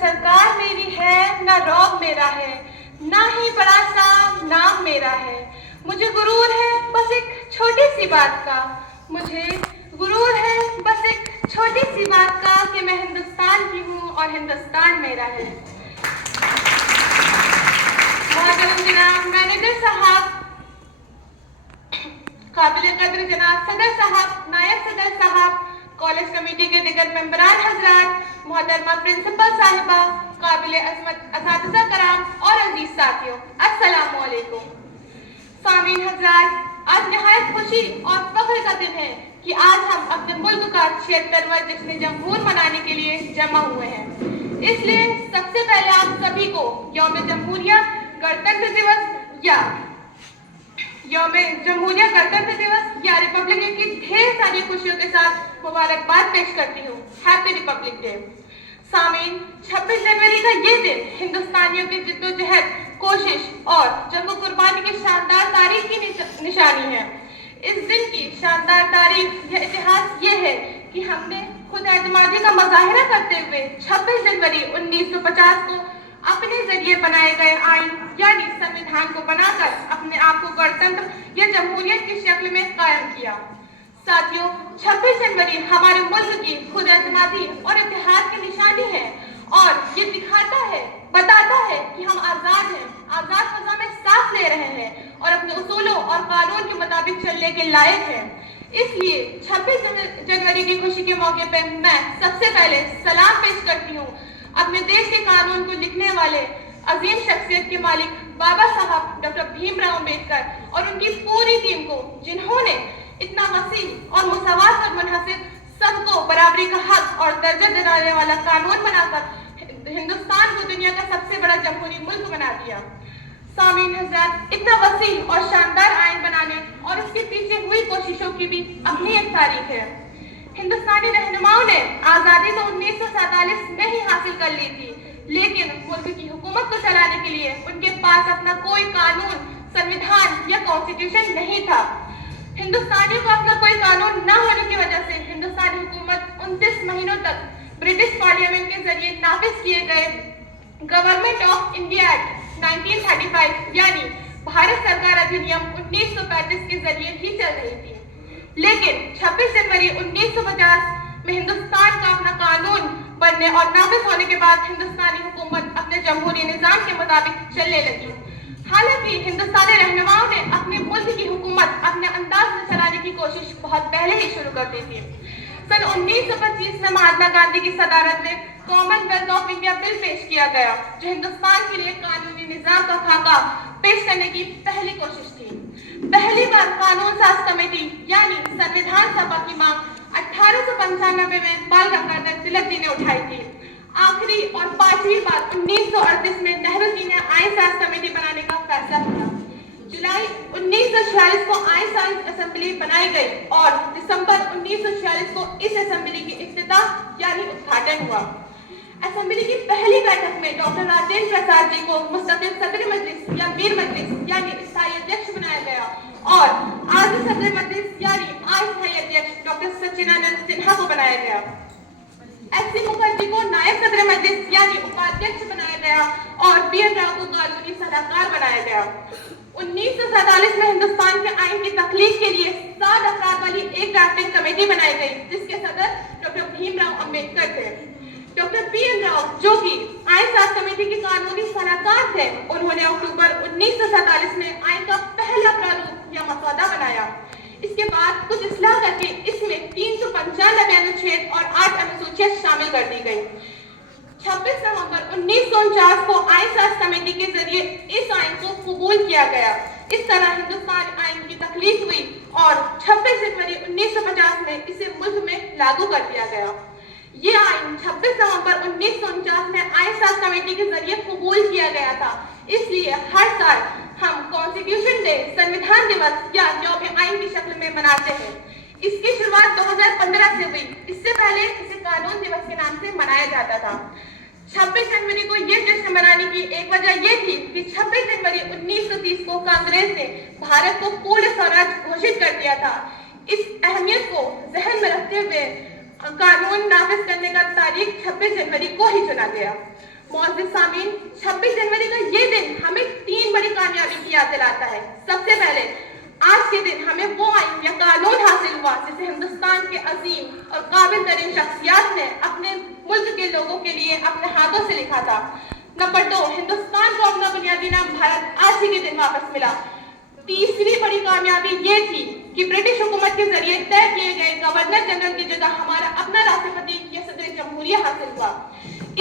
सरकार मेरी है, न रौब मेरा है, ना ही बड़ा सा नाम मेरा है। मुझे गुरूर है बस एक छोटी सी बात का, मुझे गुरूर है बस एक छोटी सी बात का कि मैं हिंदुस्तान की हूँ और हिंदुस्तान मेरा है। मोहतरम जनाब मैनेजर साहब, काबिल कद्र जनाब सदर साहब, नायब सदर साहब, कॉलेज कमेटी के दिगर मेंबरान हजरात, मोहतरमा प्रिंसिपल साहिबा, काबिल अज़मत असातिज़ा कराम और अजीज साथियों, अस्सलामु अलैकुम। सामीन हजरात, आज नहायत खुशी और फख्र का दिन है कि आज हम अपने मुल्क का 76वां जश्न जमहूर मनाने के लिए जमा हुए हैं। इसलिए सबसे पहले आप सभी को यौम जमहूरिया गणतंत्र दिवस या रिपब्लिक डे की ढेर सारी खुशियों के साथ मुबारकबाद पेश करती हूँ। Happy republic day. सामीन, 26 जनवरी का ये दिन हिंदुस्तानियों की जिद्दोजहद, कोशिश और जंग कुर्बानी की शानदार तारीख की निशानी है। इस दिन की शानदार तारीख या इतिहास ये है कि हमने खुद एतमादी का मुजाहिरा करते हुए 26 जनवरी 1950 को अपने जरिए बनाए गए आइन यानी संविधान को बनाकर अपने आप को गणतंत्र या जमहूरियत की शक्ल में कायम किया। साथियों, 26 जनवरी हमारे मुल्क की खुद एतमादी और इतिहाद की निशानी है और ये दिखाता है, बताता है कि हम आज़ाद हैं, आज़ाद फ़ज़ा में सांस ले रहे हैं और अपने उसूलों और कानून के मुताबिक चलने के लायक हैं। इसलिए 26 जनवरी की खुशी के मौके पर मैं सबसे पहले सलाम पेश करती हूँ अपने देश के कानून को लिखने वाले अजीम शख्सियत के मालिक बाबा साहब डॉक्टर भीमराव अम्बेडकर और उनकी पूरी टीम को, जिन्होंने इतना वसीम और मुसावात पर मुनहसिर सबको बराबरी का हक और दर्जा दिलाने वाला कानून बनाकर हिंदुस्तान को दुनिया का सबसे बड़ा जमहूरी मुल्क बना दिया। सामीन हज़रात, इतना वसीम और शानदार आइन बनाने और इसके पीछे हुई कोशिशों की भी अपनी एक तारीख है। हिंदुस्तानी रहनुमाओं ने आज़ादी तो 1947 में ही हासिल कर ली थी, लेकिन मुल्क की हुकूमत को चलाने के लिए उनके पास अपना कोई कानून, संविधान या कॉन्स्टिट्यूशन नहीं था। हिंदुस्तानियों को अपना कोई कानून न होने की वजह से हिंदुस्तानी हुकूमत 29 महीनों तक ब्रिटिश पार्लियामेंट के जरिए नाफिज किए गए गवर्नमेंट ऑफ इंडिया एक्ट 1935 यानी भारत सरकार अधिनियम 1935 के जरिए ही चल रही थी। लेकिन 26 जनवरी 1950 में हिंदुस्तान का अपना कानून बनने और नाफिज होने के बाद हिंदुस्तानी हुकूमत अपने जमहूरी निज़ाम के मुताबिक चलने लगी। हालांकि हिंदुस्तानी रहनुमाओं ने अपने मुल्क की हुकूमत अपने अंदाज में चलाने की कोशिश बहुत पहले ही शुरू कर दी थी। सन 1925 में महात्मा गांधी की सदारत में कॉमनवेल्थ ऑफ इंडिया बिल पेश किया गया, जो हिंदुस्तान के लिए कानूनी निज़ाम का खाका पेश करने की पहली कोशिश थी। पहली बार कानून साज कमेटी यानी संविधान सभा की मांग 1895 में बाल गंगाधर तिलक जी ने उठाई थी। आखिरी और पांचवी बार 1938 में नेहरू जी ने आइन साज कमेटी बनाने का फैसला किया। जुलाई 1946 को आइन साज असेंबली बनाई गई और दिसंबर 1946 को इस असेंबली की इफ्तिताह यानी उद्घाटन हुआ। असेंबली की पहली बैठक में डॉक्टर राजेंद्र प्रसाद जी को मुस्तकिल सदर मजलिस या मीर मजलिस यानी स्थायी अध्यक्ष बनाया गया और आज सदर मजलिस यानी अस्थायी अध्यक्ष डॉक्टर सच्चिदानंद सिन्हा को बनाया गया। एस.सी. मुखर्जी को नायब सदर मजलिस यानी उपाध्यक्ष बनाया गया और बी.एन. राव को कानूनी सलाहकार बनाया गया। 1947 में हिंदुस्तान के आइन की तख्लीक के लिए 7 अफराद वाली एक ड्राफ्टिंग कमेटी बनाई गई, जिसके सदर डॉक्टर भीमराव अम्बेडकर थे। Doctor BN. राव, जो कि आइन साज कमेटी के कानूनी सलाहकार थे, उन्होंने अक्टूबर 1947 में आइन का पहला प्रारूप या मसौदा बनाया। इसके बाद कुछ इस्लाह करके इसमें 395 अनुच्छेद और 8 अनुसूचियां शामिल कर दी गई। 26 नवंबर 1949 को आइन साज कमेटी के जरिए इस आइन को कबूल किया गया। इस तरह हिंदुस्तान आइन की तख्लीक हुई और 26 जनवरी 1950 में इसे मुल्क में लागू कर दिया गया। ये आइन 26 नवंबर 1949 में आइन साज कमेटी के जरिए कबूल किया गया था। इसलिए हर साल हम कॉन्स्टिट्यूशन डे, संविधान दिवस या यौम आइन की शक्ल में मनाते हैं। इसकी शुरुआत 2015 से हुई। इससे पहले इसे कानून दिवस के नाम से मनाया जाता था। 26 जनवरी को ये जश्न मनाने की एक वजह ये थी कि 26 जनवरी 1930 को कांग्रेस ने भारत को पूर्ण स्वराज घोषित कर दिया था। इस अहमियत को जहन में रखते हुए कानून नाफिज करने का तारीख 26 जनवरी को ही चुना गया। معزز سامعین، 26 जनवरी का ये दिन हमें 3 बड़ी कामयाबी की याद दिलाता है। सबसे पहले आज के दिन हमें वो आइन या कानून हासिल हुआ जिसे हिंदुस्तान के अजीम और काबिल तरीन शख्सियात ने अपने मुल्क के लोगों के लिए अपने हाथों से लिखा था। नंबर 2, हिंदुस्तान को अपना बुनियादी नाम भारत आज ही के दिन वापस मिला। तीसरी बड़ी कामयाबी ये थी कि ब्रिटिश हुकूमत के जरिए तय किए गए गवर्नर जनरल की जगह हमारा अपना राष्ट्रपति या सदर जमहूरिया हासिल हुआ।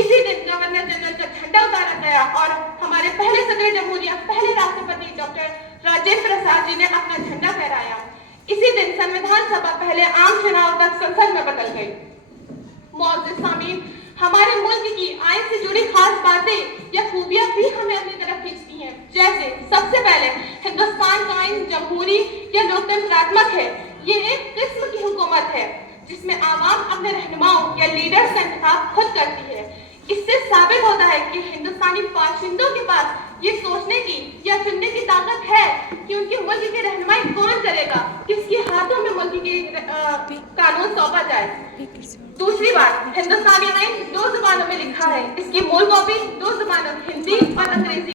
इसी दिन गवर्नर जनरल का झंडा उतारा गया और हमारे पहले सदर जमहूरिया, पहले राष्ट्रपति डॉक्टर राजेंद्र प्रसाद जी ने अपना झंडा फहराया। इसी दिन संविधान सभा पहले आम चुनाव तक संसद में बदल गई। मुअज़्ज़िज़ सामीन, हमारे मुल्क की आइन से जुड़ी खास बातें या खूबियां भी हमें अपनी तरफ खींचती हैं। जैसे सबसे पहले हिंदुस्तान का आइन जमहूरी या लोकतंत्रात्मक है। ये एक किस्म की हुकूमत है जिसमें आवाम अपने रहनुमाओं या लीडर्स का इंतखाब खुद करती है। इससे साबित होता है कि हिंदुस्तानी बाशिंदों के पास ये सोचने की या चुनने की ताकत है कि उनके मुल्क की रहनुमाई कौन करेगा, किसके हाथों में मुल्क के कानून सौंपा जाए। दूसरी बात, हिंदुस्तानी आइन 2 ज़ुबानों में लिखा है। इसकी मूल कॉपी 2 ज़ुबानों हिंदी और अंग्रेजी